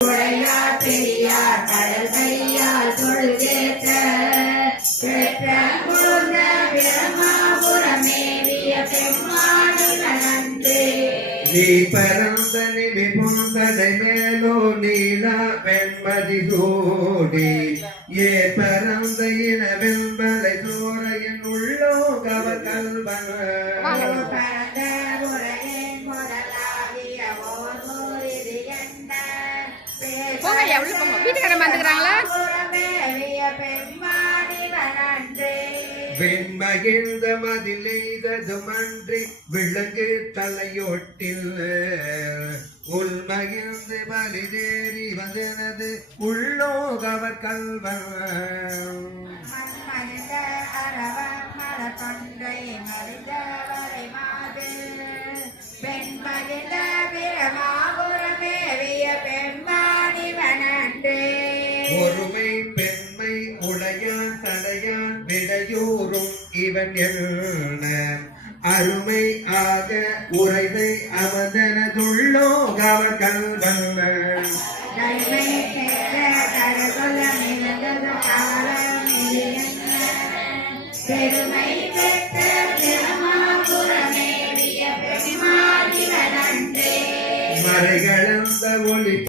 உடையார் பெரியார் கடல் கையால் தொழுகேற்ற பெற்ற போன்ற பிரமாபுரமேவிய பெம்மானிவனன்றே நீ பரந்தனி விபுந்தடை மேலோ நீலா வெண்மதி சூடி ஏ பரந்த இன வெண்பலை சோரையின் உள்ளோ கவ கல்வன பரந்த உரையின் முதலாகிய ஓர் நூறிது என்ன வீட்டுக்காரமா வந்துக்கிறாங்களா பெம்மானிவனன்றே வெண்மகிழ்ந்த மதிலெய்ததுமன்றி விளங்கு தலையொட்டில் உள்மகிழ்ந்து பலிதேறி வந்தனது உள்ளோகவர் கல்வன் மண்மனித அரவம் மலர்கொன்றை மறிந்தவரை மாது பெண்மகிழ்ந்த பிரமாபுரமேவிய பெம்மானிவனன்றே ஒருமை பெண்மை உடையான் தலையான் விடையூறும் இவன் என்ன அருமை ஆக உரைதை அமர்ந்தனதுள்ளோ கவர் கல்வன் பெருமை பெற்ற பிரமாபுரமேவிய பெம்மானிவனன்றே மறைகள